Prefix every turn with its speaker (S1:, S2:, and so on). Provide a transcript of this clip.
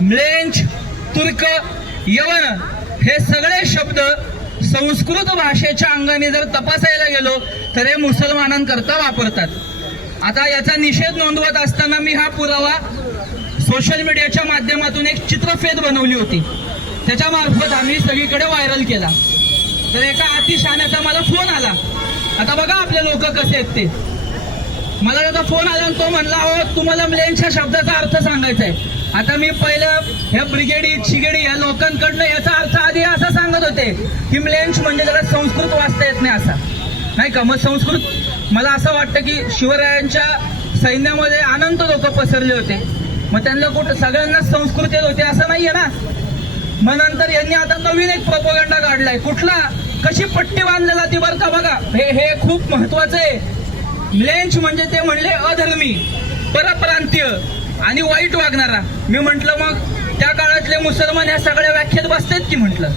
S1: म्लेंच तुर्क यवन हे सगळे शब्द संस्कृत भाषेच्या अंगाने जर तपासायला गेलो तर हे मुसलमानांकरता वापरतात. आता याचा निषेध नोंदवत असताना मी हा पुरावा सोशल मीडियाच्या माध्यमातून एक चित्रफेद बनवली होती. त्याच्या मार्फत आम्ही सगळीकडे व्हायरल केला. तर एका अतिशहाण्याचा मला फोन आला. आता बघा आपले लोक कसे आहेत ते. मला त्याचा फोन आला आणि तो म्हणला हो तुम्हाला म्लेनच्या शब्दाचा अर्थ सांगायचा आहे आता मी पहिलं ह्या ब्रिगेडी चिगेडी या लोकांकडनं याचा अर्थ आधी असा सांगत होते की म्लेंच म्हणजे त्याला संस्कृत वाचता येत नाही असा. नाही का? मग संस्कृत मला असं वाटतं की शिवरायांच्या सैन्यामध्ये अनंत लोक पसरले होते. मग त्यांना कुठं सगळ्यांना संस्कृत येत होते असं नाहीये ना? मग नंतर यांनी आता नवीन एक प्रोपोगंडा काढलाय. कुठला? कशी पट्टी बांधली जाते बरं का बघा. हे हे खूप महत्वाचं आहे. म्लेंच म्हणजे ते म्हणले अधर्मी परप्रांतीय आणि वाईट वागणारा. मी म्हंटल मग त्या काळातले मुसलमान या सगळ्या व्याख्येत बसतात की? म्हटलं.